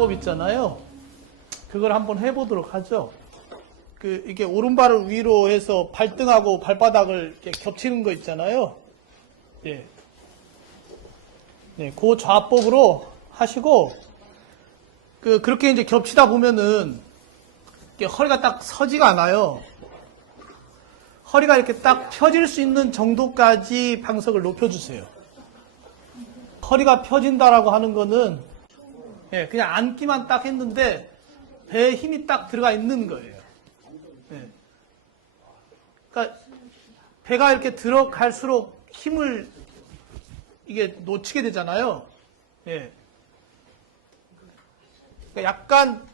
좌법 있잖아요. 그걸 한번 해보도록 하죠. 이게 오른발을 위로 해서 발등하고 발바닥을 이렇게 겹치는 거 있잖아요. 예. 네, 그 좌법으로 하시고, 그렇게 이제 겹치다 보면은, 허리가 딱 서지가 않아요. 허리가 이렇게 딱 펴질 수 있는 정도까지 방석을 높여주세요. 허리가 펴진다라고 하는 거는, 예, 그냥 앉기만 딱 했는데, 배에 힘이 딱 들어가 있는 거예요. 예. 그러니까, 배가 이렇게 들어갈수록 힘을 이게 놓치게 되잖아요. 예. 그러니까 약간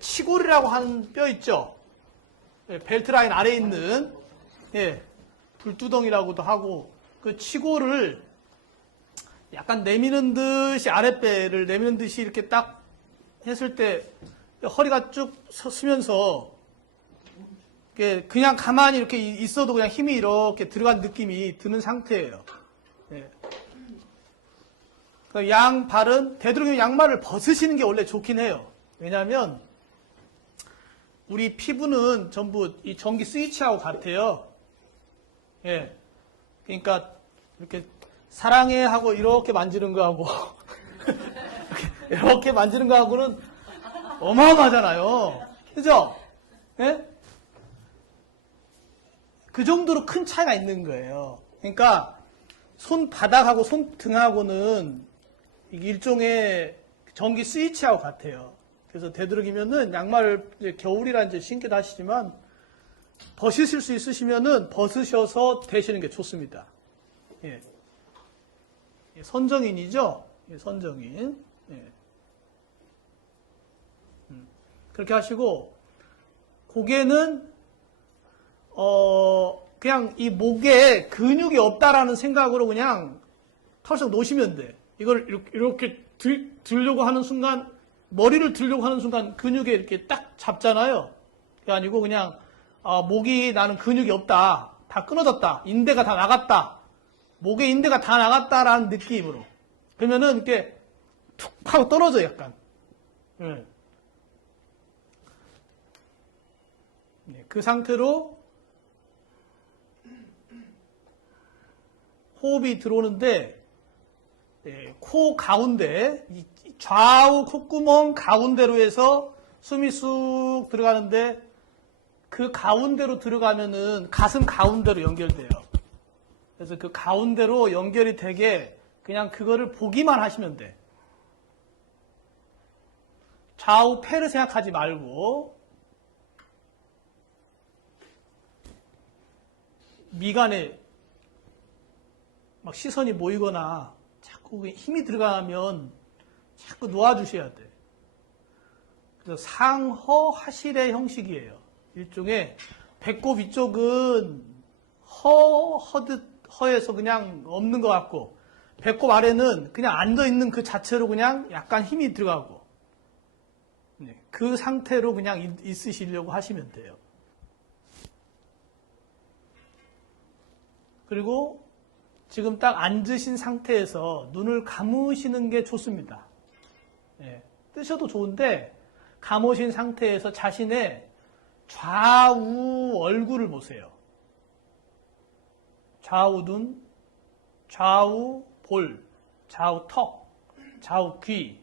치골이라고 하는 뼈 있죠. 예, 벨트 라인 아래에 있는 예, 불두덩이라고도 하고 그 치골을 약간 내미는 듯이 아랫배를 내미는 듯이 이렇게 딱 했을 때 허리가 쭉 서면서 그냥 가만히 이렇게 있어도 그냥 힘이 이렇게 들어간 느낌이 드는 상태예요. 예. 양 발은 되도록이면 양말을 벗으시는 게 원래 좋긴 해요. 왜냐하면 우리 피부는 전부 이 전기 스위치하고 같아요. 예. 그러니까 이렇게 사랑해 하고 이렇게 만지는 거하고 이렇게 만지는 거하고는 어마어마하잖아요. 그죠? 예? 그 정도로 큰 차이가 있는 거예요. 그러니까 손바닥하고 손등하고는 이게 일종의 전기 스위치하고 같아요. 그래서 되도록이면은 양말을 이제 겨울이라 이제 신기도 하시지만 벗으실 수 있으시면은 벗으셔서 대시는 게 좋습니다. 예. 선정인이죠? 예, 선정인. 예. 그렇게 하시고 고개는 그냥 이 목에 근육이 없다라는 생각으로 그냥 털썩 놓으시면 돼. 이걸 이렇게 들려고 하는 순간, 머리를 들려고 하는 순간 근육에 이렇게 딱 잡잖아요. 그게 아니고 그냥, 목이 나는 근육이 없다. 다 끊어졌다. 인대가 다 나갔다. 목에 인대가 다 나갔다라는 느낌으로. 그러면은 이렇게 툭 하고 떨어져, 약간. 네. 그 상태로 호흡이 들어오는데, 코 가운데, 좌우 콧구멍 가운데로 해서 숨이 쑥 들어가는데 그 가운데로 들어가면은 가슴 가운데로 연결돼요. 그래서 그 가운데로 연결이 되게 그냥 그거를 보기만 하시면 돼. 좌우 폐를 생각하지 말고 미간에 막 시선이 모이거나 자꾸 힘이 들어가면 자꾸 놓아주셔야 돼. 그래서 상허하실의 형식이에요. 일종의 배꼽 위쪽은 허해서 그냥 없는 것 같고 배꼽 아래는 그냥 앉아있는 그 자체로 그냥 약간 힘이 들어가고 그 상태로 그냥 있으시려고 하시면 돼요. 그리고 지금 딱 앉으신 상태에서 눈을 감으시는 게 좋습니다. 예, 뜨셔도 좋은데 감으신 상태에서 자신의 좌우 얼굴을 보세요. 좌우 눈, 좌우 볼, 좌우 턱, 좌우 귀,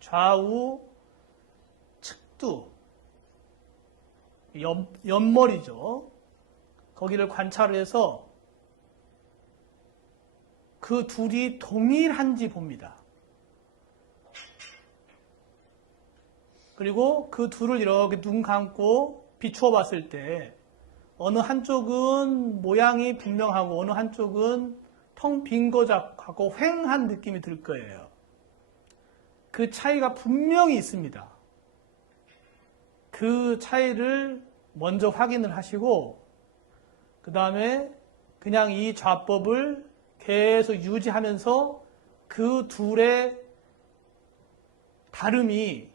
좌우 측두, 옆머리죠. 거기를 관찰을 해서 그 둘이 동일한지 봅니다. 그리고 그 둘을 이렇게 눈 감고 비추어 봤을 때 어느 한쪽은 모양이 분명하고 어느 한쪽은 텅 빈 거작하고 휑한 느낌이 들 거예요. 그 차이가 분명히 있습니다. 그 차이를 먼저 확인을 하시고 그 다음에 그냥 이 좌법을 계속 유지하면서 그 둘의 다름이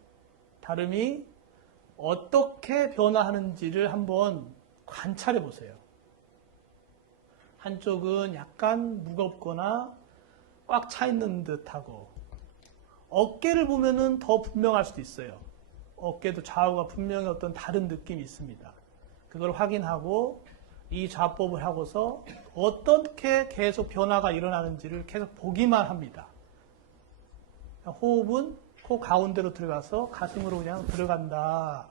어떻게 변화하는지를 한번 관찰해 보세요. 한쪽은 약간 무겁거나 꽉 차 있는 듯하고 어깨를 보면은 더 분명할 수도 있어요. 어깨도 좌우가 분명히 어떤 다른 느낌이 있습니다. 그걸 확인하고 이 좌법을 하고서 어떻게 계속 변화가 일어나는지를 계속 보기만 합니다. 호흡은 코 가운데로 들어가서 가슴으로 그냥 들어간다.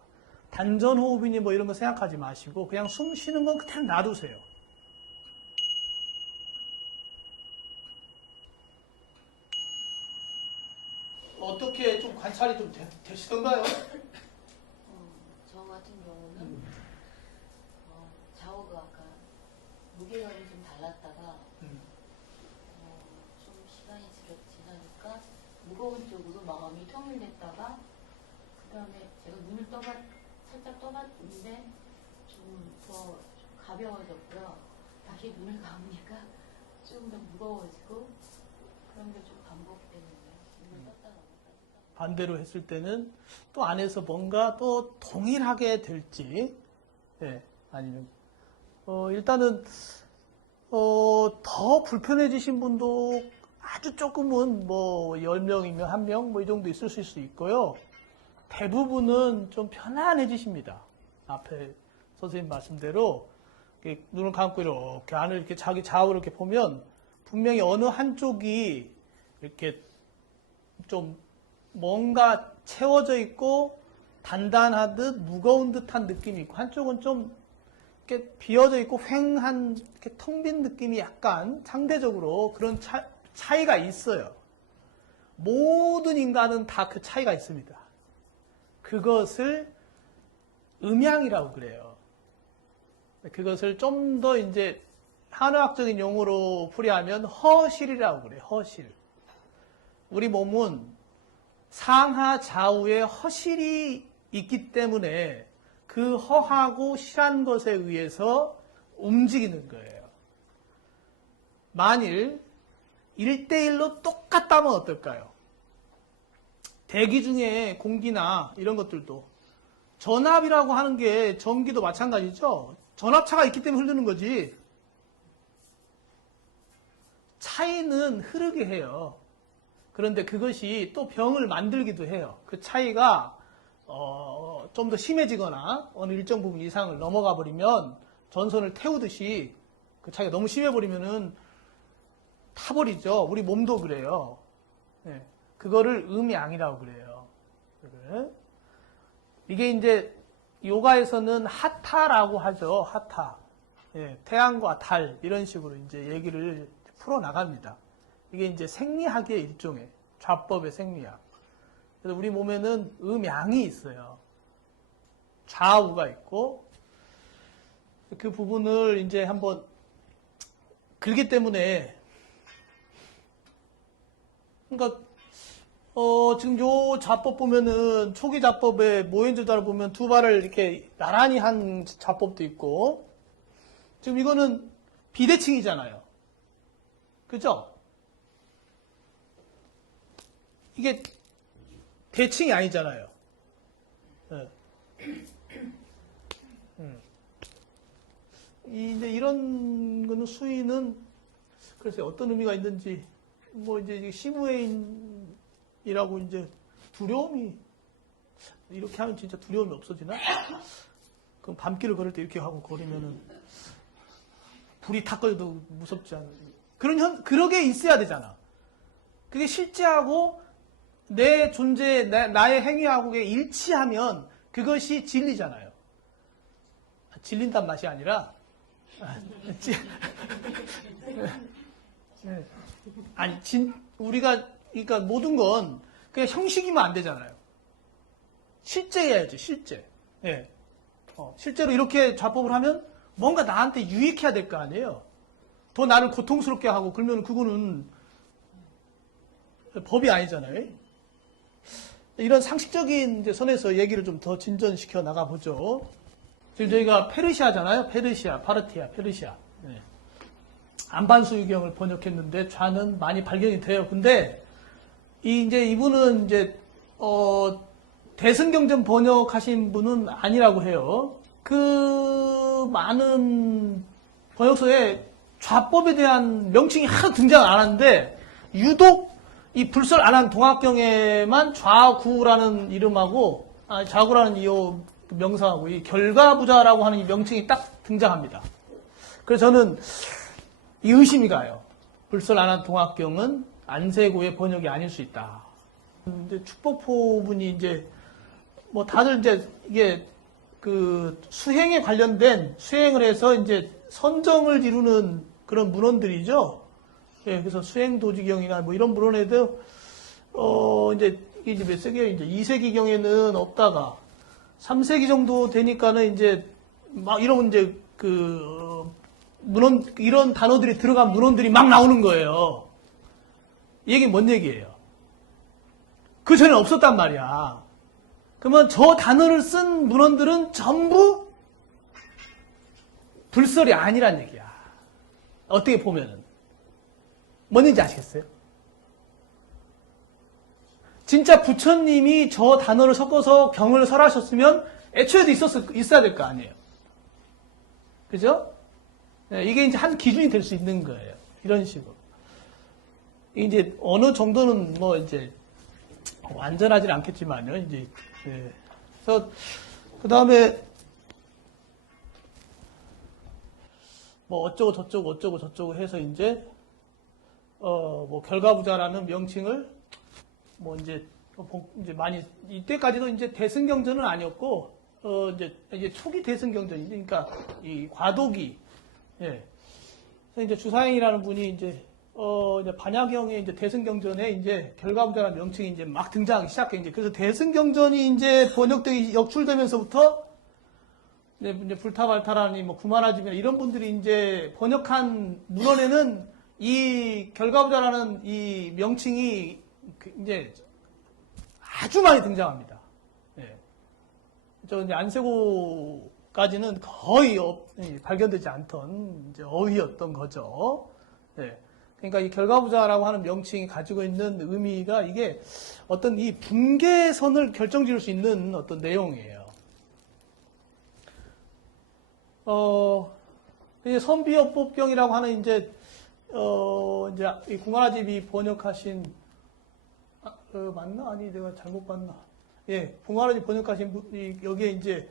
단전 호흡이니 뭐 이런 거 생각하지 마시고 그냥 숨 쉬는 건 그냥 놔두세요. 어떻게 좀 관찰이 좀 되시던가요? 저 같은 경우는 좌우가 아까 무게감이 좀 달랐다가 좀 시간이 지나니까 무거운 쪽으로 마음이 통일됐다가 그 다음에 제가 눈을 살짝 떠봤는데 좀 더 가벼워졌고요. 다시 눈을 감으니까 좀 더 무거워지고 그런 게 좀 반복되는데 눈을 떴다 감았다 반대로 했을 때는 또 안에서 뭔가 또 동일하게 될지, 예, 아니면, 일단은, 더 불편해지신 분도 아주 조금은 뭐 10명이면 1명 뭐 이 정도 있을 수 있고요. 대부분은 좀 편안해지십니다. 앞에 선생님 말씀대로 이렇게 눈을 감고 이렇게 안을 이렇게 자기 좌우를 이렇게 보면 분명히 어느 한쪽이 이렇게 좀 뭔가 채워져 있고 단단하듯 무거운 듯한 느낌이 있고 한쪽은 좀 이렇게 비어져 있고 휑한 이렇게 텅 빈 느낌이 약간 상대적으로 그런 차이가 있어요. 모든 인간은 다 그 차이가 있습니다. 그것을 음양이라고 그래요. 그것을 좀 더 이제 한의학적인 용어로 풀이하면 허실이라고 그래요. 허실. 우리 몸은 상하 좌우에 허실이 있기 때문에 그 허하고 실한 것에 의해서 움직이는 거예요. 만일 1대1로 똑같다면 어떨까요? 대기 중에 공기나 이런 것들도 전압이라고 하는 게 전기도 마찬가지죠. 전압차가 있기 때문에 흐르는 거지. 차이는 흐르게 해요. 그런데 그것이 또 병을 만들기도 해요. 그 차이가 좀 더 심해지거나 어느 일정 부분 이상을 넘어가 버리면 전선을 태우듯이 그 차이가 너무 심해버리면은 타버리죠. 우리 몸도 그래요. 네. 그거를 음양이라고 그래요. 이게 이제 요가에서는 하타라고 하죠. 하타. 예, 태양과 달 이런 식으로 이제 얘기를 풀어 나갑니다. 이게 이제 생리학의 일종의 좌법의 생리학. 그래서 우리 몸에는 음양이 있어요. 좌우가 있고 그 부분을 이제 한번 그렇기 때문에 그러니까 지금 요 좌법 보면은 초기 좌법의 모현조자를 보면 두 발을 이렇게 나란히 한 좌법도 있고 지금 이거는 비대칭이잖아요. 그죠? 이게 대칭이 아니잖아요. 네. 이제 이런 거는 수위는 글쎄 어떤 의미가 있는지 뭐 이제 시무웨인이라고 이제 두려움이 이렇게 하면 진짜 두려움이 없어지나? 그럼 밤길을 걸을 때 이렇게 하고 걸으면은 불이 탁 꺼져도 무섭지 않은 그러게 있어야 되잖아. 그게 실제하고 내 존재, 나의 행위하고의 일치하면 그것이 진리잖아요. 질린단 맛이 아니라 아니 우리가 그러니까 모든 건 그냥 형식이면 안 되잖아요. 실제해야지 실제. 예. 실제로 이렇게 좌법을 하면 뭔가 나한테 유익해야 될 거 아니에요. 더 나를 고통스럽게 하고 그러면 그거는 법이 아니잖아요. 이런 상식적인 이제 선에서 얘기를 좀 더 진전시켜 나가보죠. 지금 저희가 페르시아잖아요. 페르시아, 파르티아, 페르시아. 네. 안반수유경을 번역했는데 좌는 많이 발견이 돼요. 근데 이제 이분은 이제 대승경전 번역하신 분은 아니라고 해요. 그 많은 번역서에 좌법에 대한 명칭이 하나도 등장 안 하는데 유독 이 불설안한 동학경에만 좌구라는 이름하고, 좌구라는 이 명사하고, 이 결과부자라고 하는 이 명칭이 딱 등장합니다. 그래서 저는 이 의심이 가요. 불설안한 동학경은 안세고의 번역이 아닐 수 있다. 근데 축복포 분이 이제, 뭐 다들 이제 이게 그 수행에 관련된 수행을 해서 이제 선정을 이루는 그런 문헌들이죠. 예, 그래서 수행도지경이나 뭐 이런 문헌에도 이제 이게 이제 몇 세기에 이제 2세기경에는 없다가 3세기 정도 되니까는 이제 막 이런 이제 그 문헌 이런 단어들이 들어간 문헌들이 막 나오는 거예요. 이 얘기는 뭔 얘기예요? 그 전에 없었단 말이야. 그러면 저 단어를 쓴 문헌들은 전부 불설이 아니란 얘기야. 어떻게 보면은. 뭔지 아시겠어요? 진짜 부처님이 저 단어를 섞어서 경을 설하셨으면 애초에도 있어야 될 거 아니에요. 그죠? 이게 이제 한 기준이 될 수 있는 거예요. 이런 식으로. 이제 어느 정도는 뭐 이제 완전하진 않겠지만요. 이제 그래서 그 다음에 뭐 어쩌고 저쩌고 해서 이제 뭐 결과부자라는 명칭을 뭐 이제 많이 이때까지도 이제 대승경전은 아니었고 이제 초기 대승경전이지. 그러니까 이 과도기. 예. 그래서 이제 주사행이라는 분이 이제 반야경의 이제 대승경전에 이제 결과부자라는 명칭이 이제 막 등장하기 시작해. 이제 그래서 대승경전이 이제 번역되기 역출되면서부터 이제 불타발타라니 뭐 구마라지면 이런 분들이 이제 번역한 문헌에는 이 결과부자라는 이 명칭이 이제 아주 많이 등장합니다. 예. 저 이제 안세고까지는 거의 발견되지 않던 이제 어휘였던 거죠. 예. 그러니까 이 결과부자라고 하는 명칭이 가지고 있는 의미가 이게 어떤 이 분계선을 결정지을 수 있는 어떤 내용이에요. 이제 선비업법경이라고 하는 이제 이 궁하라집이 번역하신 맞나? 아니 내가 잘못 봤나? 예, 궁하라집 번역하신 여기에 이제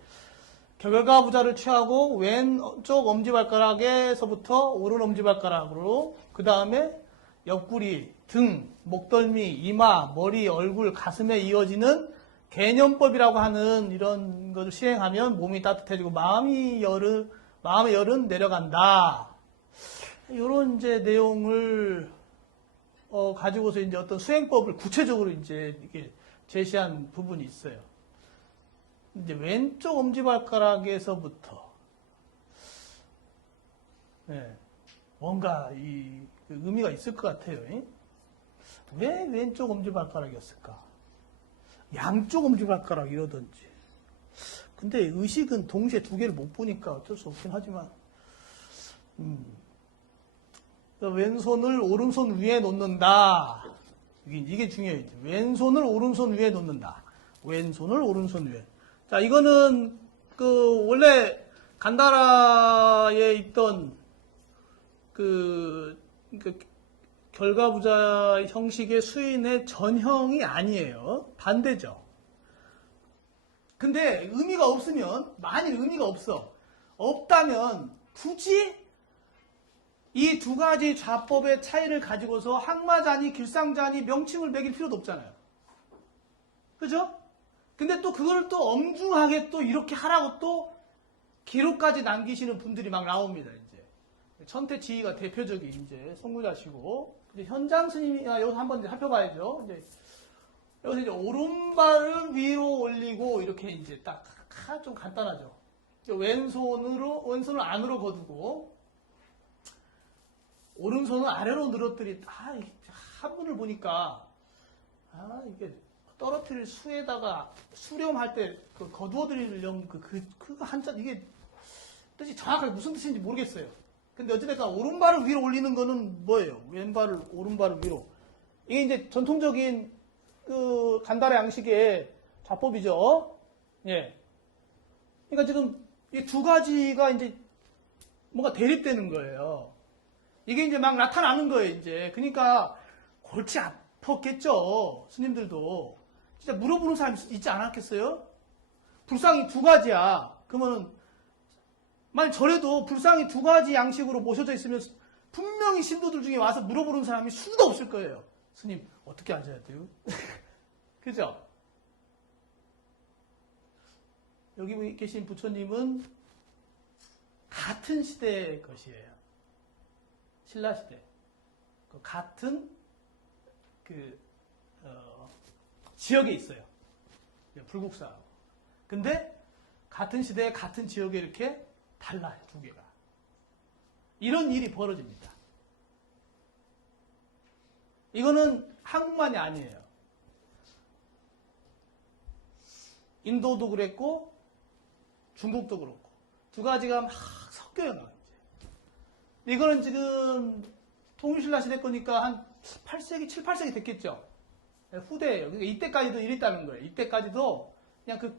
결과부자를 취하고 왼쪽 엄지발가락에서부터 오른 엄지발가락으로 그 다음에 옆구리, 등, 목덜미, 이마, 머리, 얼굴, 가슴에 이어지는 개념법이라고 하는 이런 것을 시행하면 몸이 따뜻해지고 마음의 열은 내려간다. 이런 이제 내용을 가지고서 이제 어떤 수행법을 구체적으로 이제 이게 제시한 부분이 있어요. 이제 왼쪽 엄지발가락에서부터 뭔가 그 의미가 있을 것 같아요. 왜 왼쪽 엄지발가락이었을까? 양쪽 엄지발가락 이러든지. 근데 의식은 동시에 두 개를 못 보니까 어쩔 수 없긴 하지만 왼손을 오른손 위에 놓는다. 이게 중요해요. 왼손을 오른손 위에 놓는다. 왼손을 오른손 위에. 자, 이거는 원래 간다라에 있던 결과부자 형식의 수인의 전형이 아니에요. 반대죠. 근데 의미가 없으면, 만일 의미가 없다면 굳이 이 두 가지 좌법의 차이를 가지고서 항마자니 길상자니 명칭을 매길 필요도 없잖아요. 그죠? 근데 또 그거를 또 엄중하게 또 이렇게 하라고 또 기록까지 남기시는 분들이 막 나옵니다, 이제. 천태지희가 대표적인 이제 선구자시고, 이제 현장 스님이, 여기서 한번 이제 살펴봐야죠. 이제 여기서 이제 오른발을 위로 올리고 이렇게 이제 딱 좀 간단하죠. 왼손을 안으로 거두고, 오른손을 아래로 늘어뜨리, 한분을 보니까, 이게 떨어뜨릴 수에다가 수렴할 때 거두어드리려면 그 한자, 이게 뜻이 정확하게 무슨 뜻인지 모르겠어요. 근데 어찌됐건 오른발을 위로 올리는 거는 뭐예요? 오른발을 위로. 이게 이제 전통적인 간다라 양식의 좌법이죠. 예. 그러니까 지금 이 두 가지가 이제 뭔가 대립되는 거예요. 이게 이제 막 나타나는 거예요, 이제. 그러니까 골치 싶었겠죠. 스님들도. 진짜 물어보는 사람이 있지 않았겠어요? 불상이 두 가지야. 그러면은, 만약 저래도 불상이 두 가지 양식으로 모셔져 있으면 분명히 신도들 중에 와서 물어보는 사람이 수도 없을 거예요. 스님, 어떻게 앉아야 돼요? 그죠? 여기 계신 부처님은 같은 시대의 것이에요. 신라시대. 같은 지역에 있어요. 불국사. 근데 같은 시대에 같은 지역에 이렇게 달라요. 두 개가. 이런 일이 벌어집니다. 이거는 한국만이 아니에요. 인도도 그랬고 중국도 그렇고 두 가지가 막 섞여요. 이제. 이거는 지금 통일신라 시대 거니까 한 8세기, 7, 8세기 됐겠죠. 후대예요. 그러니까 이때까지도 이랬다는 거예요. 이때까지도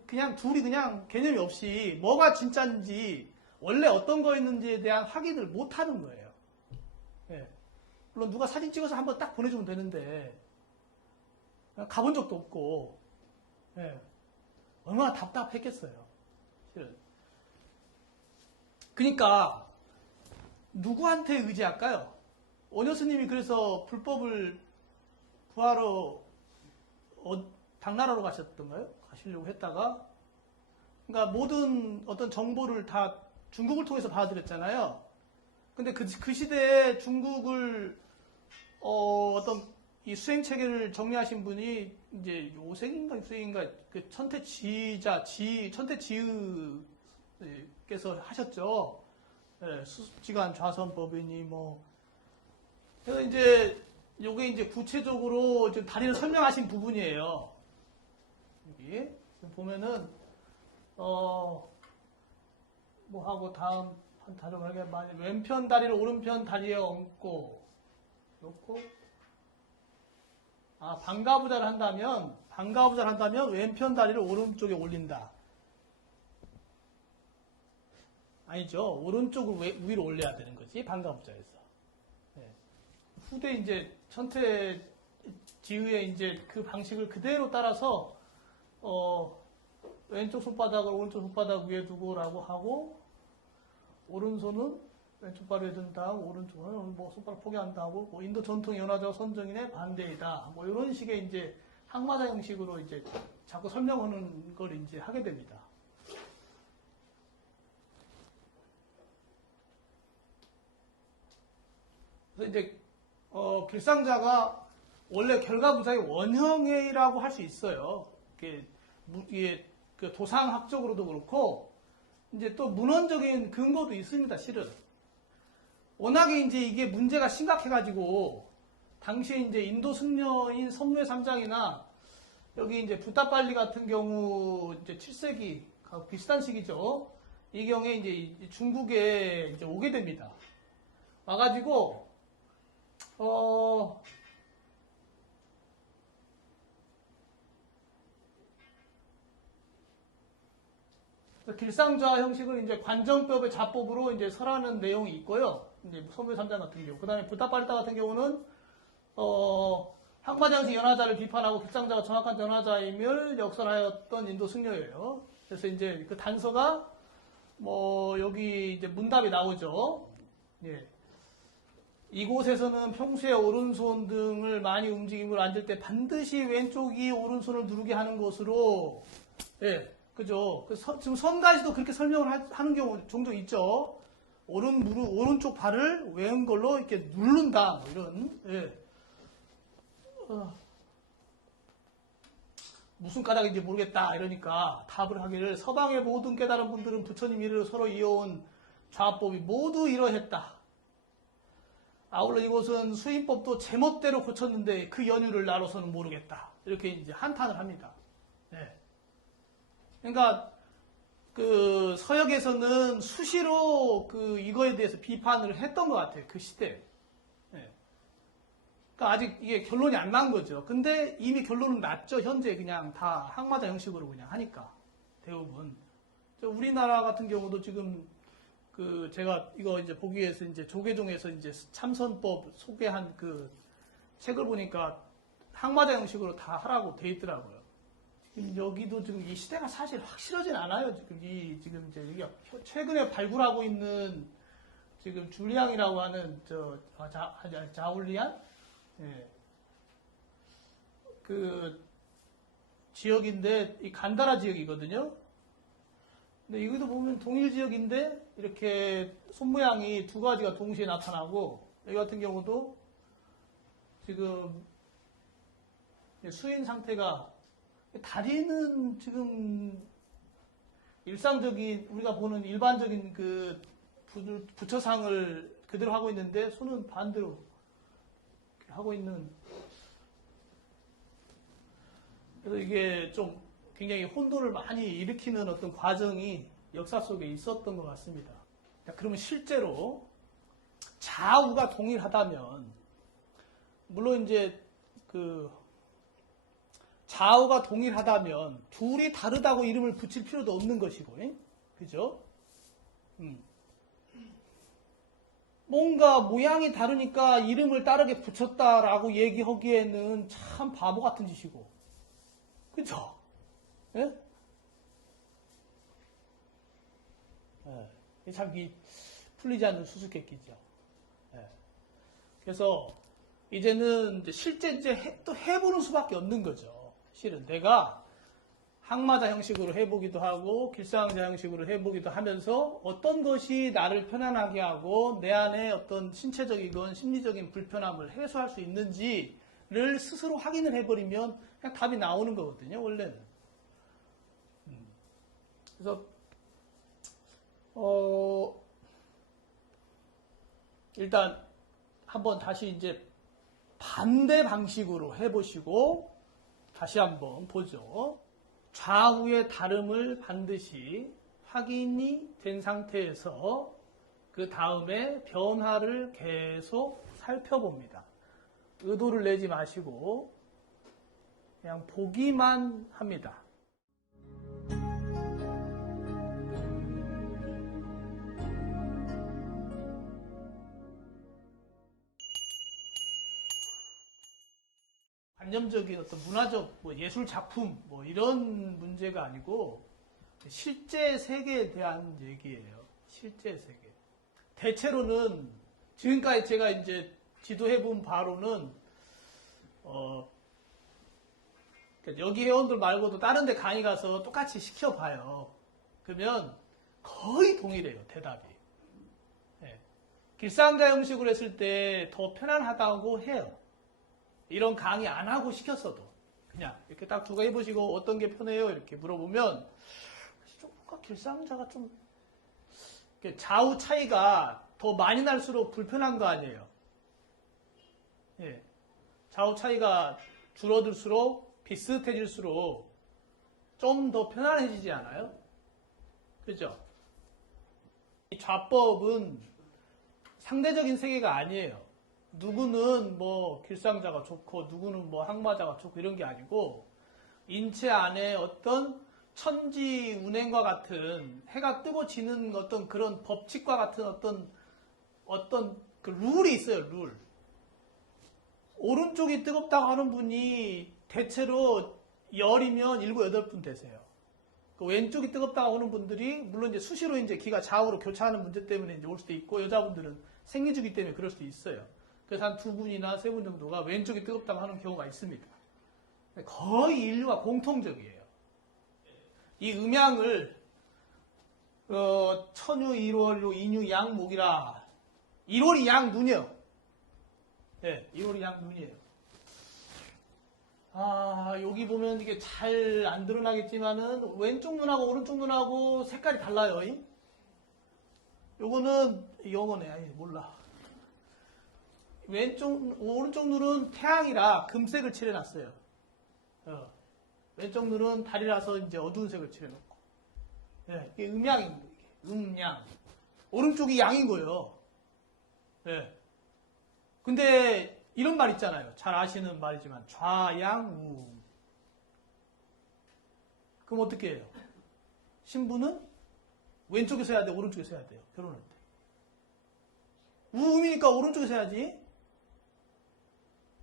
그냥 둘이 그냥 개념이 없이 뭐가 진짜인지 원래 어떤 거였는지에 대한 확인을 못 하는 거예요. 예. 물론 누가 사진 찍어서 한번 딱 보내주면 되는데 가본 적도 없고 예. 얼마나 답답했겠어요. 실은. 그러니까 누구한테 의지할까요? 원효 스님이 그래서 불법을 구하러 당나라로 가셨던가요? 가시려고 했다가 그러니까 모든 어떤 정보를 다 중국을 통해서 받아들였잖아요. 근데 그 시대에 중국을 어떤 이 수행 체계를 정리하신 분이 이제 요생인가 육생인가 그 천태지의께서 하셨죠. 예, 수습지간 좌선법이니 뭐. 그래서 이제 요게 이제 구체적으로 좀 다리를 설명하신 부분이에요. 여기 보면은 뭐 하고 다음 한 다름하게 많이 왼편 다리를 오른편 다리에 얹고 놓고 방가부자를 한다면 왼편 다리를 오른쪽에 올린다. 아니죠. 오른쪽을 위로 올려야 되는 거지. 방가부자에서. 네. 후대 이제 천태지의의 이제 그 방식을 그대로 따라서 왼쪽 손바닥을 오른쪽 손바닥 위에 두고라고 하고 오른손은 왼쪽 발 위에 든 다음 오른쪽은 뭐 손바닥 포기한다고 뭐 인도 전통 연화자 선정인의 반대이다. 뭐 이런 식의 이제 항마자 형식으로 이제 자꾸 설명하는 걸 이제 하게 됩니다. 그래서 이제 길상자가 원래 결과부자의 원형이라고 할 수 있어요. 이게 그 도상학적으로도 그렇고 이제 또 문헌적인 근거도 있습니다. 실은 워낙에 이제 이게 문제가 심각해가지고 당시에 이제 인도 승려인 선무의 3장이나 여기 이제 붓다빨리 같은 경우 이제 7세기 비슷한 시기죠. 이 경우에 이제 중국에 이제 오게 됩니다. 와가지고 길상좌 형식을 이제 관정법의 자법으로 이제 설하는 내용이 있고요. 이제 선무의 3장 같은 경우. 그 다음에 붓다빨리타 같은 경우는, 항마장식 연화자를 비판하고 길상자가 정확한 연화자임을 역설하였던 인도 승려예요. 그래서 이제 그 단서가, 여기 이제 문답이 나오죠. 예. 이곳에서는 평소에 오른손 등을 많이 움직임을 앉을 때 반드시 왼쪽이 오른손을 누르게 하는 것으로, 예. 그죠? 지금 선가시도 그렇게 설명을 하는 경우 종종 있죠. 오른쪽 발을 왼 걸로 이렇게 누른다. 뭐 이런, 예. 무슨 까닭인지 모르겠다. 이러니까 답을 하기를 서방의 모든 깨달은 분들은 부처님 이르러 서로 이어온 좌법이 모두 이러했다. 아울러 이곳은 수인법도 제멋대로 고쳤는데 그 연유를 나로서는 모르겠다. 이렇게 이제 한탄을 합니다. 예. 그러니까 그 서역에서는 수시로 이거에 대해서 비판을 했던 것 같아요. 그 시대에. 네. 그러니까 아직 이게 결론이 안 난 거죠. 근데 이미 결론은 났죠. 현재 그냥 다 항마자 형식으로 그냥 하니까 대부분. 우리나라 같은 경우도 지금 제가 이거 이제 보기 위해서 이제 조계종에서 이제 참선법 소개한 그 책을 보니까 항마자 형식으로 다 하라고 돼 있더라고요. 지금 여기도 지금 이 시대가 사실 확실하진 않아요. 지금 이제 여기가 최근에 발굴하고 있는 지금 줄리앙이라고 하는 자울리안? 예. 그 지역인데 이 간다라 지역이거든요. 근데 이것도 보면 동일 지역인데 이렇게 손 모양이 두 가지가 동시에 나타나고 여기 같은 경우도 지금 수인 상태가 다리는 지금 일상적인 우리가 보는 일반적인 그 부처상을 그대로 하고 있는데 손은 반대로 하고 있는. 그래서 이게 좀 굉장히 혼돈을 많이 일으키는 어떤 과정이 역사 속에 있었던 것 같습니다. 그러면 실제로 좌우가 동일하다면, 물론 이제 그 좌우가 동일하다면 둘이 다르다고 이름을 붙일 필요도 없는 것이고, 그죠? 뭔가 모양이 다르니까 이름을 다르게 붙였다라고 얘기하기에는 참 바보 같은 짓이고, 그죠? 예? 예. 참 풀리지 않는 수수께끼죠. 예. 그래서 이제는 이제 실제 또 해보는 수밖에 없는 거죠. 실은 내가 항마자 형식으로 해보기도 하고 길상자 형식으로 해보기도 하면서 어떤 것이 나를 편안하게 하고 내 안에 어떤 신체적이건 심리적인 불편함을 해소할 수 있는지를 스스로 확인을 해버리면 그냥 답이 나오는 거거든요, 원래는. 그래서 일단 한번 다시 이제 반대 방식으로 해보시고 다시 한번 보죠. 좌우의 다름을 반드시 확인이 된 상태에서 그 다음에 변화를 계속 살펴봅니다. 의도를 내지 마시고 그냥 보기만 합니다. 관념적인 어떤 문화적 예술 작품 이런 문제가 아니고 실제 세계에 대한 얘기예요. 실제 세계. 대체로는 지금까지 제가 이제 지도해 본 바로는 여기 회원들 말고도 다른 데 강의 가서 똑같이 시켜봐요. 그러면 거의 동일해요, 대답이. 네. 길상자 형식으로 했을 때 더 편안하다고 해요. 이런 강의 안 하고 시켰어도 그냥 이렇게 딱 두 개 해보시고 어떤 게 편해요? 이렇게 물어보면 좀 뭔가 길상자가 좀 좌우 차이가 더 많이 날수록 불편한 거 아니에요? 예. 좌우 차이가 줄어들수록 비슷해질수록 좀 더 편안해지지 않아요? 그죠? 이 좌법은 상대적인 세계가 아니에요. 누구는 길상자가 좋고 누구는 항마자가 좋고 이런 게 아니고 인체 안에 어떤 천지 운행과 같은 해가 뜨고 지는 어떤 그런 법칙과 같은 어떤 그 룰이 있어요. 룰. 오른쪽이 뜨겁다고 하는 분이 대체로 열이면 7, 8분 되세요. 그 왼쪽이 뜨겁다고 하는 분들이 물론 이제 수시로 이제 기가 좌우로 교차하는 문제 때문에 이제 올 수도 있고 여자분들은 생리주기 때문에 그럴 수도 있어요. 그래서 한 2분이나 3분 정도가 왼쪽이 뜨겁다고 하는 경우가 있습니다. 거의 인류가 공통적이에요. 이 음양을 천유, 일월로 인유, 양, 목이라. 1월이 양, 눈이요. 네, 1월이 양, 눈이에요. 여기 보면 이게 잘 안 드러나겠지만은 왼쪽 눈하고 오른쪽 눈하고 색깔이 달라요. 요거는 영어네. 아니, 몰라. 오른쪽 눈은 태양이라 금색을 칠해놨어요. 왼쪽 눈은 달이라서 이제 어두운 색을 칠해놓고. 네, 이게 음양입니다. 음양. 오른쪽이 양인 거예요. 네. 근데 이런 말 있잖아요. 잘 아시는 말이지만 좌양우. 그럼 어떻게 해요? 신부는 왼쪽에서 해야 돼, 오른쪽에서 해야 돼요. 결혼할 때. 우음이니까 오른쪽에서 해야지.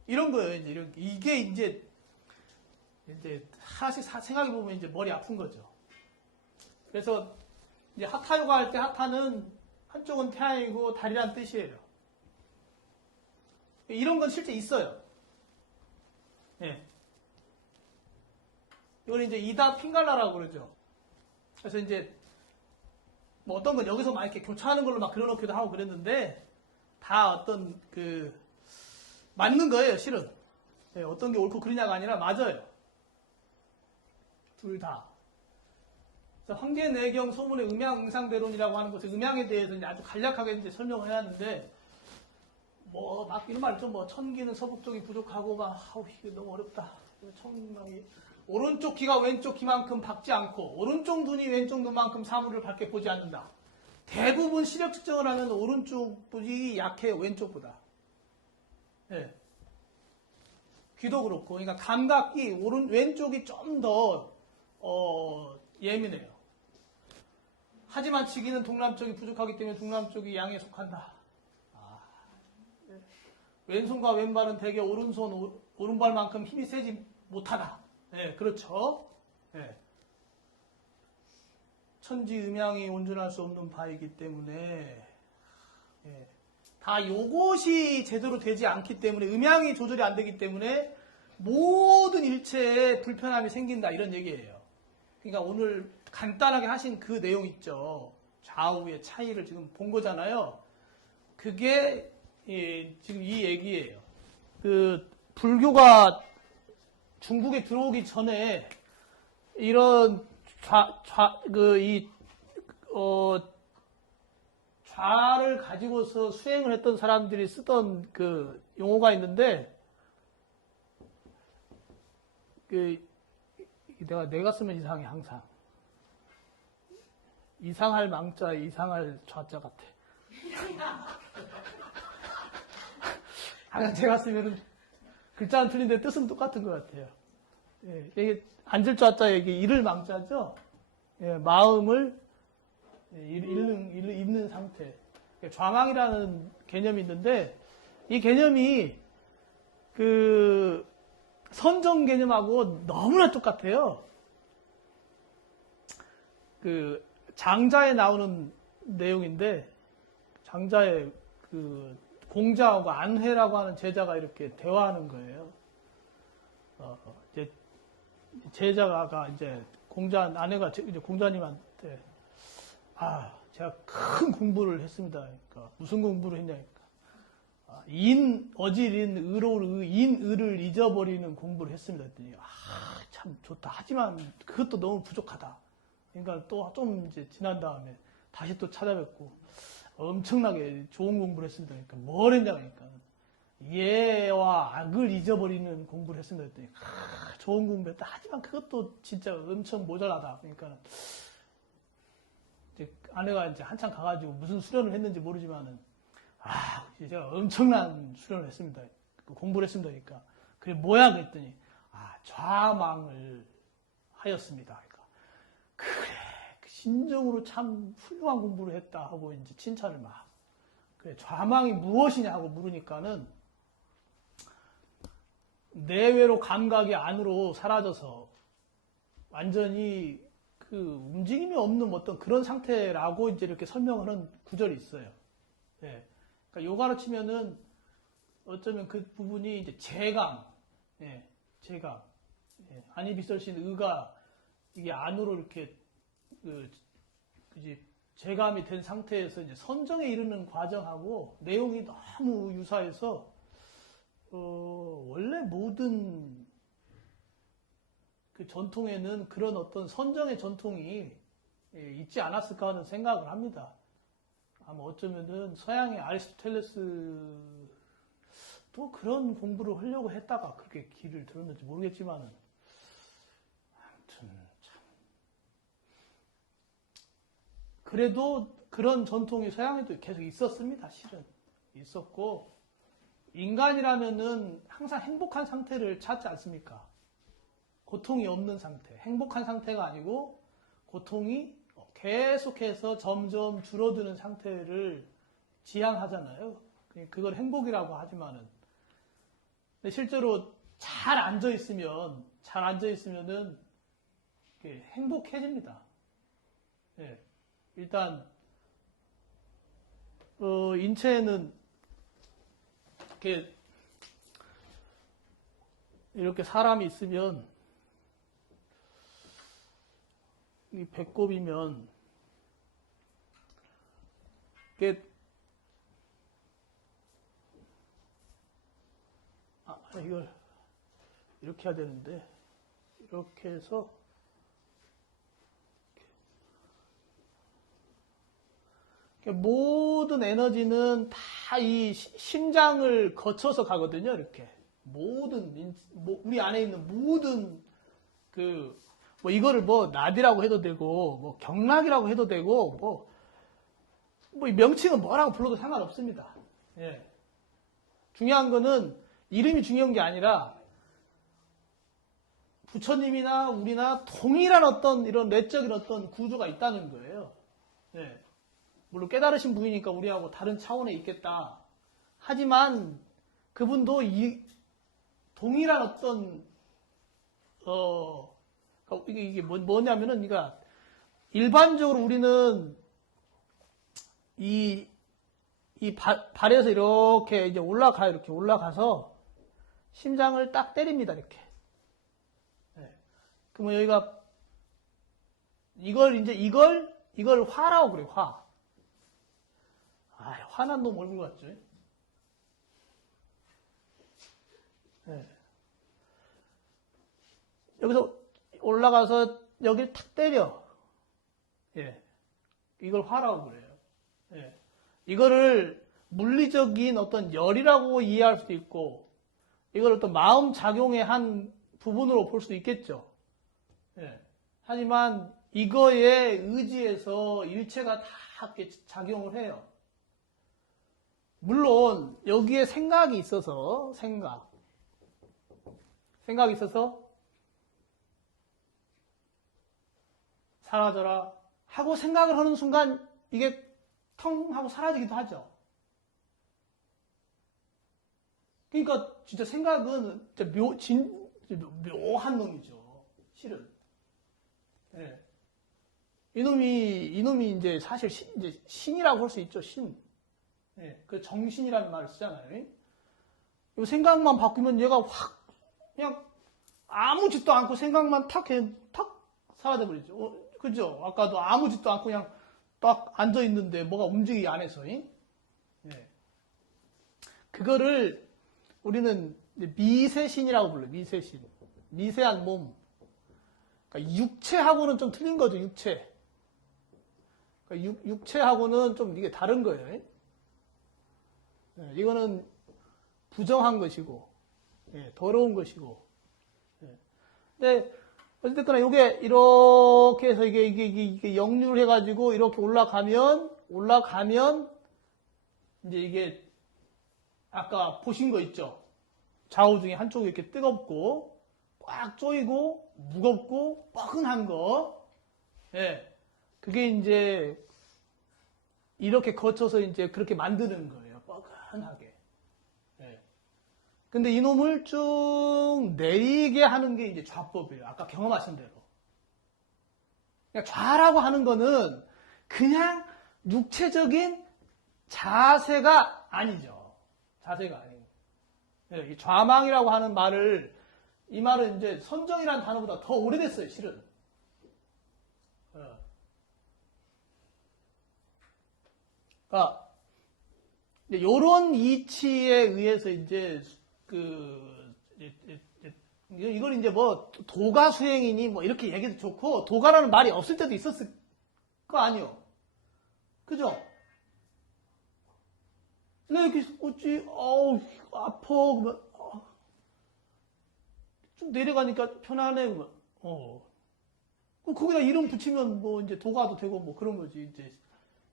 이런 거예요. 이제 이게 이제 하나씩 생각해 보면 이제 머리 아픈 거죠. 그래서 이제 하타 요가 할 때 하타는 한쪽은 태양이고 달이란 뜻이에요. 이런 건 실제 있어요. 예. 이걸 이제 이다 핑갈라라고 그러죠. 그래서 이제 뭐 어떤 건 여기서 막 이렇게 교차하는 걸로 막 그려놓기도 하고 그랬는데 다 어떤 맞는 거예요, 실은. 예, 어떤 게 옳고 그르냐가 아니라 맞아요. 둘 다. 그래서 황제내경 소문의 음양응상대론이라고 하는 것은 음양에 대해서 이제 아주 간략하게 이제 설명을 해놨는데 뭐 막 이런 말 있죠. 뭐 천기는 서북 쪽이 부족하고 막 이게 너무 어렵다. 천막이 오른쪽 귀가 왼쪽 귀만큼 밝지 않고 오른쪽 눈이 왼쪽 눈만큼 사물을 밝게 보지 않는다. 대부분 시력 측정을 하면 오른쪽 분이 약해요, 왼쪽보다. 예. 귀도 그렇고, 그러니까 감각이 왼쪽이 좀 더 예민해요. 하지만 지기는 동남쪽이 부족하기 때문에 동남쪽이 양에 속한다. 예. 왼손과 왼발은 대개 오른발만큼 힘이 세지 못하다. 예, 그렇죠. 예. 천지 음양이 온전할 수 없는 바이기 때문에 예. 다 요것이 제대로 되지 않기 때문에 음양이 조절이 안 되기 때문에 모든 일체에 불편함이 생긴다 이런 얘기예요. 그러니까 오늘 간단하게 하신 그 내용 있죠. 좌우의 차이를 지금 본 거잖아요. 그게 지금 이 얘기예요. 불교가 중국에 들어오기 전에 이런 좌를 가지고서 수행을 했던 사람들이 쓰던 그 용어가 있는데, 내가 쓰면 이상해, 항상. 이상할 망자, 이상할 좌자 같아. 항상 제가 쓰면은 글자는 틀린데 뜻은 똑같은 것 같아요. 예, 이게 앉을 좌자, 이게 잃을 망자죠? 예, 마음을 잃는 상태. 좌망이라는 개념이 있는데, 이 개념이 선정 개념하고 너무나 똑같아요. 장자에 나오는 내용인데, 장자의 공자하고 안회라고 하는 제자가 이렇게 대화하는 거예요. 이제 제자가 이제 아내가 이제 공자님한테, 제가 큰 공부를 했습니다. 그러니까 무슨 공부를 했냐니까. 어질인 의를 잊어버리는 공부를 했습니다. 했더니, 참 좋다. 하지만 그것도 너무 부족하다. 그러니까 또 좀 이제 지난 다음에 다시 또 찾아뵙고 엄청나게 좋은 공부를 했습니다. 그러니까 뭘 했냐니까. 예와 악을 잊어버리는 공부를 했습니다. 했더니, 좋은 공부했다. 하지만 그것도 진짜 엄청 모자라다. 그러니까, 이제 아내가 이제 한참 가가지고 무슨 수련을 했는지 모르지만은, 제가 엄청난 수련을 했습니다. 공부를 했습니다. 그러니까. 그게 뭐야? 그랬더니, 좌망을 하였습니다. 그러니까, 그래, 진정으로 참 훌륭한 공부를 했다 하고 이제 칭찬을 막. 그래, 좌망이 무엇이냐 하고 물으니까는, 내외로 감각이 안으로 사라져서 완전히 움직임이 없는 어떤 그런 상태라고 이제 이렇게 설명하는 구절이 있어요. 예. 그러니까 요가로 치면은 어쩌면 그 부분이 이제 재감, 재감. 아니비설신 의가 이게 안으로 이렇게 이제 재감이 된 상태에서 이제 선정에 이르는 과정하고 내용이 너무 유사해서 원래 모든 그 전통에는 그런 어떤 선정의 전통이 있지 않았을까 하는 생각을 합니다. 아마 어쩌면은 서양의 아리스토텔레스도 그런 공부를 하려고 했다가 그렇게 길을 들었는지 모르겠지만은 아무튼 참 그래도 그런 전통이 서양에도 계속 있었습니다. 실은 있었고 인간이라면은 항상 행복한 상태를 찾지 않습니까? 고통이 없는 상태, 행복한 상태가 아니고 고통이 계속해서 점점 줄어드는 상태를 지향하잖아요. 그걸 행복이라고 하지만은 근데 실제로 잘 앉아있으면은 행복해집니다. 예. 일단, 인체에는 이렇게 사람이 있으면, 이 배꼽이면, 이걸 이렇게 해야 되는데, 이렇게 해서, 모든 에너지는 다 이 심장을 거쳐서 가거든요, 이렇게. 우리 안에 있는 모든 이거를 나비라고 해도 되고, 경락이라고 해도 되고, 이 명칭은 뭐라고 불러도 상관없습니다. 예. 중요한 거는 이름이 중요한 게 아니라, 부처님이나 우리나 동일한 어떤 이런 내적인 어떤 구조가 있다는 거예요. 예. 물론 깨달으신 분이니까 우리하고 다른 차원에 있겠다. 하지만 그분도 동일한 어떤 이게 뭐냐면은 그러니까 일반적으로 우리는 이 발에서 이렇게 이제 이렇게 올라가서 심장을 딱 때립니다, 이렇게. 네. 그러면 여기가 이걸 화라고 그래요, 화. 화난 놈 얼굴 같죠? 네. 여기서 올라가서 여기를 탁 때려. 예. 이걸 화라고 그래요. 예. 이거를 물리적인 어떤 열이라고 이해할 수도 있고, 이걸 어떤 마음 작용의 한 부분으로 볼 수도 있겠죠. 예. 하지만 이거에 의지해서 일체가 다 이렇게 작용을 해요. 물론 여기에 생각이 있어서 사라져라 하고 생각을 하는 순간 이게 텅 하고 사라지기도 하죠. 그러니까 진짜 생각은 진짜 묘한 놈이죠. 실은. 네. 이놈이 이제 사실 이제 신이라고 할 수 있죠. 신. 네. 그 정신이라는 말을 쓰잖아요. 이 생각만 바뀌면 얘가 확 그냥 아무 짓도 않고 생각만 탁 사라져 버리죠. 그죠? 아까도 아무 짓도 않고 그냥 딱 앉아 있는데 뭐가 움직이지 않아서. 네. 그거를 우리는 미세신이라고 불러요. 미세신. 미세한 몸. 그러니까 육체하고는 좀 틀린 거죠. 육체. 그러니까 육체하고는 좀 이게 다른 거예요. 네. 이거는 부정한 것이고, 더러운 것이고. 근데 어쨌거나 이게 이렇게 해서 이게 역류를 해가지고 이렇게 올라가면 이제 이게 아까 보신 거 있죠? 좌우 중에 한쪽이 이렇게 뜨겁고 꽉 조이고 무겁고 뻐근한 거. 예. 그게 이제 이렇게 거쳐서 이제 그렇게 만드는 거예요. 뻐근하게. 예. 근데 이놈을 쭉 내리게 하는 게 이제 좌법이에요. 아까 경험하신 대로. 그러니까 좌라고 하는 거는 그냥 육체적인 자세가 아니죠. 자세가 아니에요. 이 좌망이라고 하는 말을, 이 말은 이제 선정이라는 단어보다 더 오래됐어요, 실은. 그러니까, 요런 이치에 의해서 이제, 이걸 이제 도가 수행이니 이렇게 얘기해도 좋고, 도가라는 말이 없을 때도 있었을 거 아니요. 그죠? 나 이렇게 어찌 아파 좀 내려가니까 편하네. 그럼 거기다 이름 붙이면 이제 도가도 되고 그런 거지 이제.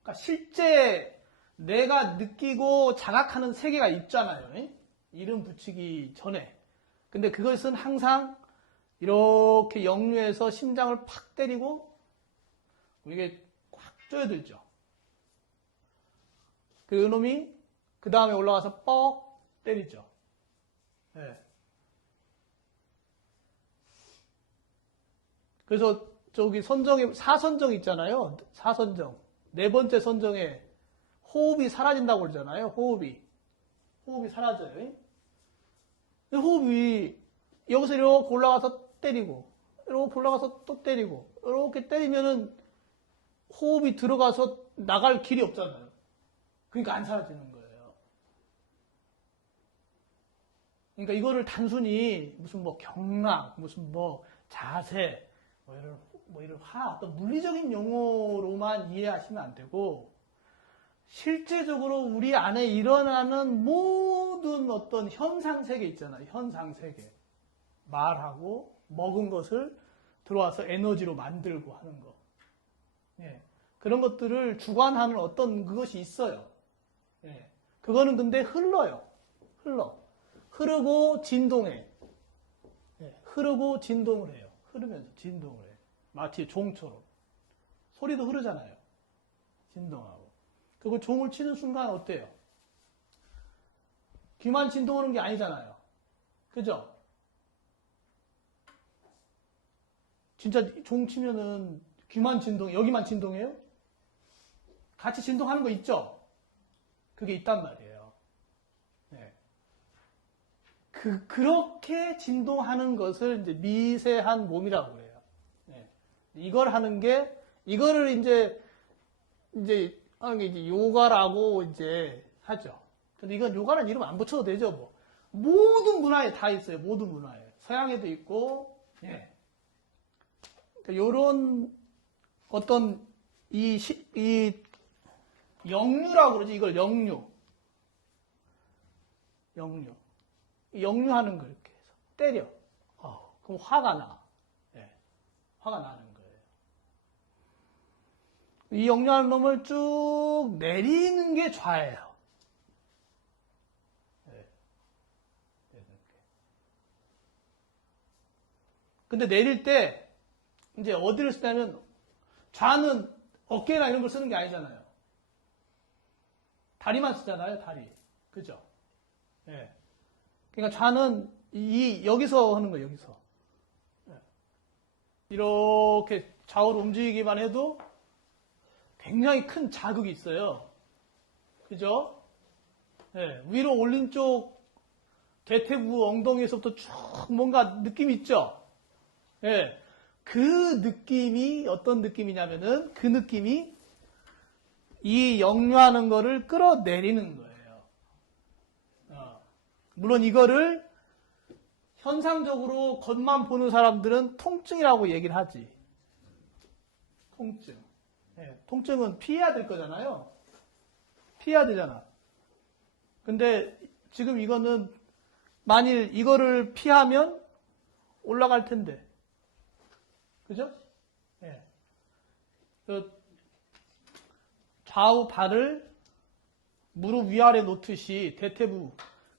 그러니까 실제 내가 느끼고 자각하는 세계가 있잖아요. 이름 붙이기 전에. 근데 그것은 항상 이렇게 역류해서 심장을 팍 때리고 이게 꽉 조여들죠. 그 놈이 그 다음에 올라가서 뻑 때리죠. 예. 그래서 저기 선정에 사선정 있잖아요. 사선정. 네 번째 선정에 호흡이 사라진다고 그러잖아요. 호흡이 사라져요. 호흡이 여기서 이렇게 올라가서 때리고 이렇게 올라가서 또 때리고 이렇게 때리면은 호흡이 들어가서 나갈 길이 없잖아요. 그러니까 안 사라지는 거예요. 그러니까 이거를 단순히 무슨 뭐 경락, 무슨 뭐 자세, 뭐 이런 어떤 물리적인 용어로만 이해하시면 안 되고, 실제적으로 우리 안에 일어나는 모든 어떤 현상세계 있잖아요. 현상세계. 말하고, 먹은 것을 들어와서 에너지로 만들고 하는 거. 예. 그런 것들을 주관하는 어떤 그것이 있어요. 예. 그거는 근데 흘러요. 흐르고 진동해. 예. 흐르고 진동을 해요. 흐르면서 진동을 해요. 마치 종처럼. 소리도 흐르잖아요. 진동하고. 그리고 종을 치는 순간 어때요? 귀만 진동하는 게 아니잖아요. 그죠? 진짜 종 치면은 귀만 진동, 여기만 진동해요? 같이 진동하는 거 있죠? 그게 있단 말이에요. 네. 그렇게 진동하는 것을 이제 미세한 몸이라고 그래요. 네. 이거를 이제 하는 게 이제 요가라고 이제 하죠. 근데 이건 요가라는 이름 안 붙여도 되죠, 뭐. 모든 문화에 다 있어요, 모든 문화에. 서양에도 있고, 예. 그러니까 요런 어떤 이 역류라고 그러지, 이걸 역류. 역류하는 걸 이렇게 해서 때려. 그럼 화가 나. 예. 화가 나는 거예요. 이 역류하는 놈을 쭉 내리는 게 좌예요. 예. 근데 내릴 때 이제 어디를 쓰냐면 좌는 어깨나 이런 걸 쓰는 게 아니잖아요. 다리만 쓰잖아요, 다리. 그죠? 예. 그러니까 좌는 여기서 하는 거예요, 여기서. 예. 이렇게 좌우로 움직이기만 해도 굉장히 큰 자극이 있어요. 그죠? 예. 위로 올린 쪽 대퇴부 엉덩이에서부터 쭉 뭔가 느낌이 있죠? 예. 그 느낌이 어떤 느낌이냐면은 그 느낌이 이 역류하는 거를 끌어내리는 거예요. 물론 이거를 현상적으로 겉만 보는 사람들은 통증이라고 얘기를 하지. 통증. 네, 통증은 피해야 될 거잖아요. 피해야 되잖아. 근데 지금 이거는 만일 이거를 피하면 올라갈 텐데. 그죠? 네. 좌우 발을 무릎 위아래 놓듯이 대퇴부.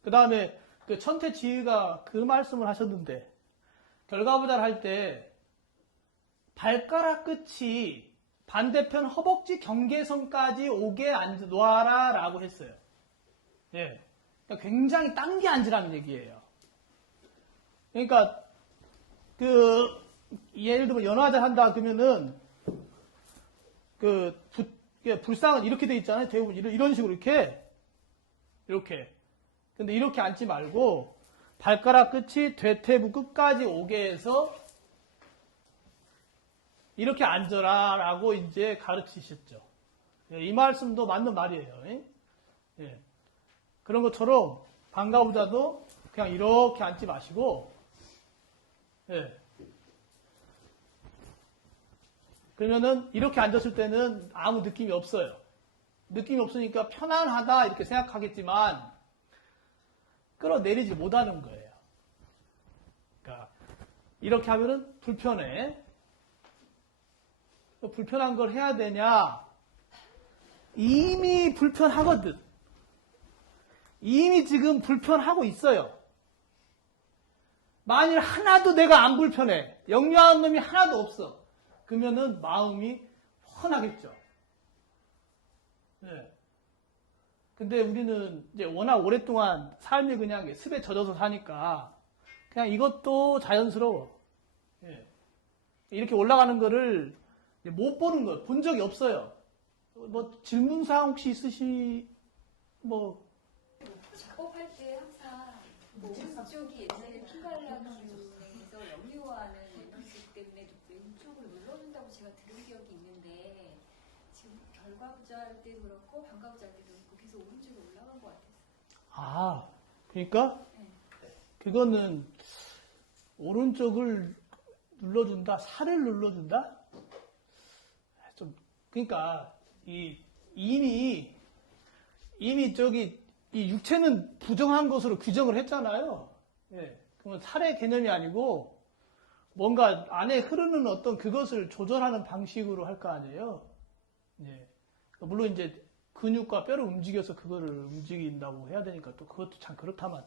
그 다음에 그 천태지의가 그 말씀을 하셨는데, 결과부자를 할 때 발가락 끝이 반대편 허벅지 경계선까지 오게 놓아라 라고 했어요. 예. 그러니까 굉장히 당겨 앉으라는 얘기예요. 그러니까 예를 들면 연화제 한다 그러면은 불상은 이렇게 돼 있잖아요. 대부분 이런 식으로 이렇게. 근데 이렇게 앉지 말고 발가락 끝이 대퇴부 끝까지 오게 해서 이렇게 앉아라 라고 이제 가르치셨죠. 이 말씀도 맞는 말이에요. 예. 그런 것처럼 방가부자도 그냥 이렇게 앉지 마시고, 예. 그러면은 이렇게 앉았을 때는 아무 느낌이 없어요. 느낌이 없으니까 편안하다 이렇게 생각하겠지만 끌어내리지 못하는 거예요. 그러니까 이렇게 하면은 불편해. 불편한 걸 해야 되냐? 이미 불편하거든. 이미 지금 불편하고 있어요. 만일 하나도 내가 안 불편해. 역류하는 놈이 하나도 없어. 그러면은 마음이 훤하겠죠. 네. 근데 우리는 이제 워낙 오랫동안 삶이 그냥 습에 젖어서 사니까 그냥 이것도 자연스러워. 예. 이렇게 올라가는 거를 못 보는 거, 본 적이 없어요. 뭐 질문사항 혹시 뭐 작업할 때 항상 뭐 오른쪽이 옛날에 피갈라기에서 영유아는 에너지 때문에 왼쪽을 눌러준다고 제가 들은 기억이 있는데 지금 결과부자 할 때도 그렇고 반과부자 할 때도 그렇고 계속 오른쪽으로 올라간 것 같았어요. 아, 그러니까 네. 그거는 오른쪽을 눌러준다, 살을 눌러준다. 좀 그러니까 이미 저기 이 육체는 부정한 것으로 규정을 했잖아요. 예. 그러면 살의 개념이 아니고 뭔가 안에 흐르는 어떤 그것을 조절하는 방식으로 할 거 아니에요. 예. 물론 이제 근육과 뼈를 움직여서 그거를 움직인다고 해야 되니까 또 그것도 참 그렇다만.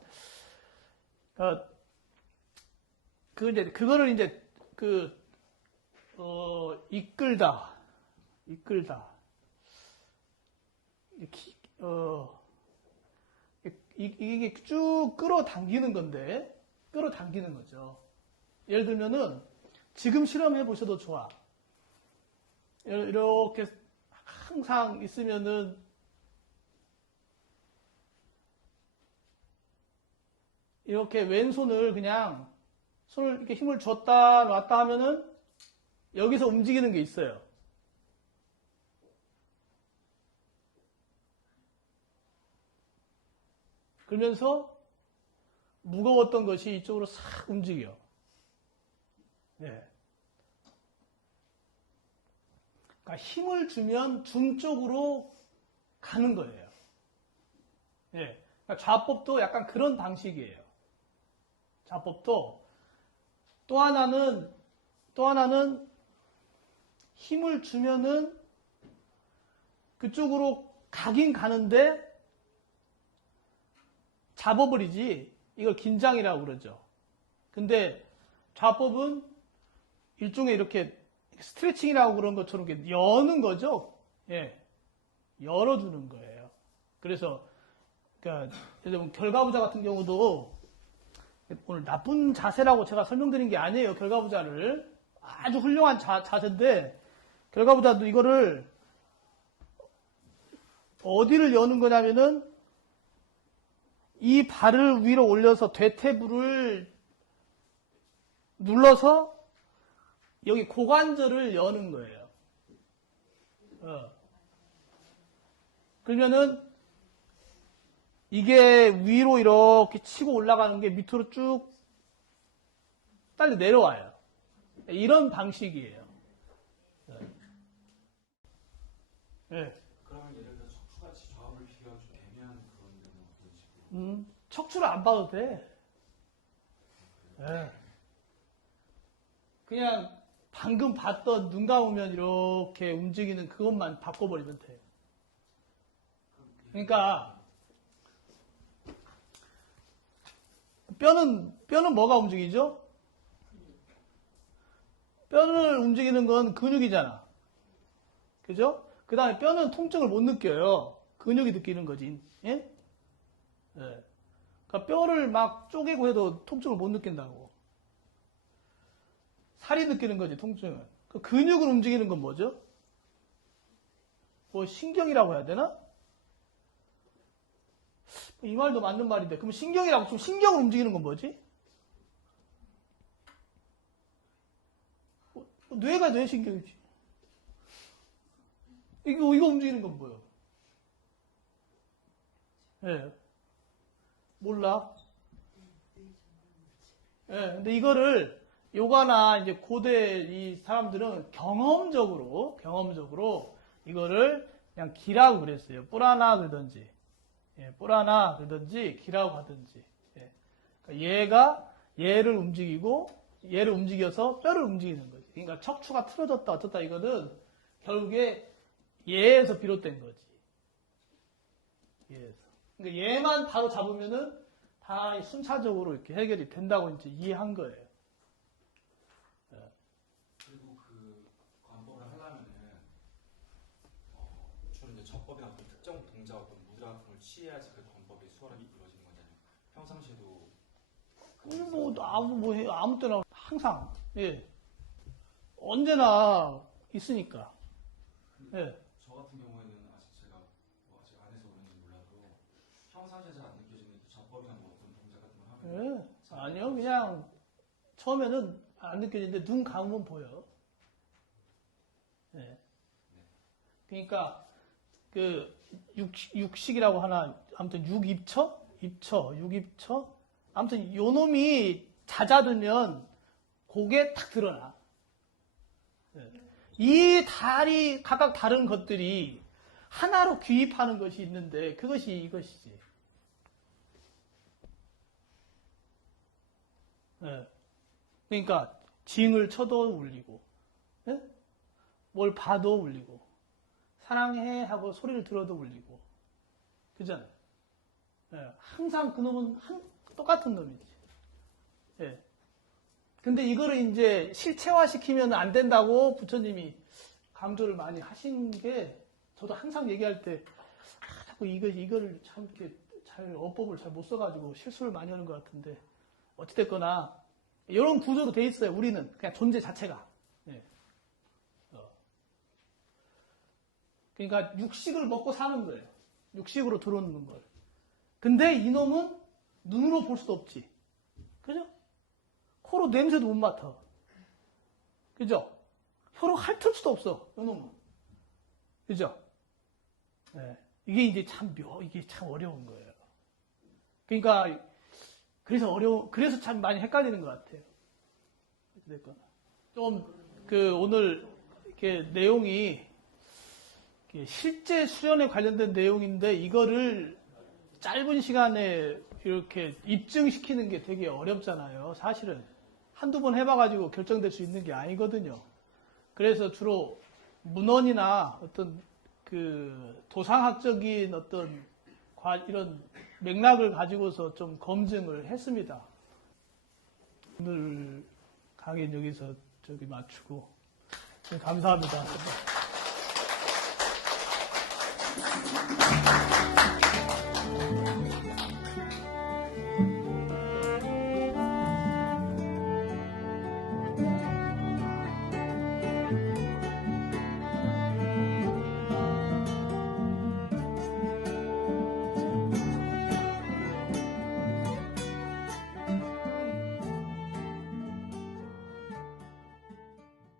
그거를 이제 이끌다. 이게 쭉 끌어당기는 건데, 끌어당기는 거죠. 예를 들면은, 지금 실험해 보셔도 좋아. 이렇게 항상 있으면은, 이렇게 왼손을 그냥, 손을 이렇게 힘을 줬다 놨다 하면은, 여기서 움직이는 게 있어요. 그러면서 무거웠던 것이 이쪽으로 싹 움직여. 네. 그러니까 힘을 주면 준 쪽으로 가는 거예요. 네. 그러니까 좌법도 약간 그런 방식이에요. 좌법도 또 하나는 힘을 주면은 그쪽으로 가긴 가는데 잡아버리지. 이걸 긴장이라고 그러죠. 근데 좌법은 일종의 이렇게 스트레칭이라고 그런 것처럼 이렇게 여는 거죠. 예. 열어주는 거예요. 그래서, 그러니까, 예를 들면 결과부자 같은 경우도 오늘 나쁜 자세라고 제가 설명드린 게 아니에요. 결과부자를. 아주 훌륭한 자세인데, 결과부자도 이거를 어디를 여는 거냐면은 이 발을 위로 올려서 대퇴부를 눌러서 여기 고관절을 여는 거예요. 그러면은 이게 위로 이렇게 치고 올라가는 게 밑으로 쭉 빨리 내려와요. 이런 방식이에요. 네. 그러면 예를 들어 척추같이 좌우를 비교하기 좀 애매한 그런 데는 어떤 식으로? 척추를 안 봐도 돼. 네. 그냥 방금 봤던 눈 감으면 이렇게 움직이는 그것만 바꿔버리면 돼. 그러니까 뼈는 뭐가 움직이죠? 뼈를 움직이는 건 근육이잖아. 그죠? 그 다음에 뼈는 통증을 못 느껴요. 근육이 느끼는 거지. 예? 네. 그러니까 뼈를 막 쪼개고 해도 통증을 못 느낀다고. 살이 느끼는 거지, 통증은. 그 근육을 움직이는 건 뭐죠? 뭐 신경이라고 해야 되나? 이 말도 맞는 말인데. 그럼 신경이라고 좀 신경을 움직이는 건 뭐지? 뇌가 뇌신경이지. 이거 움직이는 건 뭐예요? 예. 네. 몰라. 예. 네, 근데 이거를 요가나 이제 고대 이 사람들은 경험적으로 이거를 그냥 기라고 그랬어요. 뿌라나 그러든지. 예, 뿌라나 그러든지 기라고 하든지. 예. 그러니까 얘가 얘를 움직이고 얘를 움직여서 뼈를 움직이는 거지. 그러니까 척추가 틀어졌다 어떻다 이거는 결국에 얘에서 비롯된 거지. 얘에서. 그러니까 얘만 바로 잡으면은 다 순차적으로 이렇게 해결이 된다고 이제 이해한 거예요. 그리고 그 관법을 하려면은 주로 이제 근데 저법이나 어떤 특정 동작 어떤 무드라품을 취해야지 그 권법이 수월하게 이루어지는 거잖아요. 평상시에도 아무 때나 항상 예 언제나 있으니까 예. 저 같은 경우에는 아직 제가 뭐 아직 안 해서 그런지 몰라도 평상시에 잘 안 느껴지는 저법이나 뭐 어떤 동작 같은 걸 하면 예. 아니요 그냥 처음에는 안 느껴지는데 눈 감으면 보여. 예. 그러니까 그 육식이라고 하나 아무튼 육입처 아무튼 요 놈이 잦아들면 고개 탁 드러나. 예. 이 다리 각각 다른 것들이 하나로 귀입하는 것이 있는데 그것이 이것이지. 예. 그러니까 징을 쳐도 울리고, 예? 뭘 봐도 울리고, 사랑해 하고 소리를 들어도 울리고, 그잖아요. 예. 항상 그 놈은 똑같은 놈이지. 예. 근데 이거를 이제 실체화시키면 안 된다고 부처님이 강조를 많이 하신 게 저도 항상 얘기할 때 자꾸 이거를 참 이렇게 잘 어법을 잘 못 써가지고 실수를 많이 하는 것 같은데 어찌됐거나 이런 구조로 돼 있어요. 우리는 그냥 존재 자체가. 예. 그러니까 육식을 먹고 사는 거예요. 육식으로 들어오는 걸. 근데 이놈은 눈으로 볼 수도 없지. 그죠? 코로 냄새도 못 맡아. 그죠? 혀로 핥을 수도 없어. 이놈은. 그죠? 예. 이게 이제 이게 참 어려운 거예요. 그러니까 그래서 참 많이 헷갈리는 것 같아요. 어쨌든 오늘 이렇게 내용이 실제 수련에 관련된 내용인데 이거를 짧은 시간에 이렇게 입증시키는 게 되게 어렵잖아요. 사실은 한두 번 해봐가지고 결정될 수 있는 게 아니거든요. 그래서 주로 문헌이나 어떤 그 도상학적인 어떤 이런 맥락을 가지고서 좀 검증을 했습니다. 오늘 강의는 여기서 마치고 감사합니다.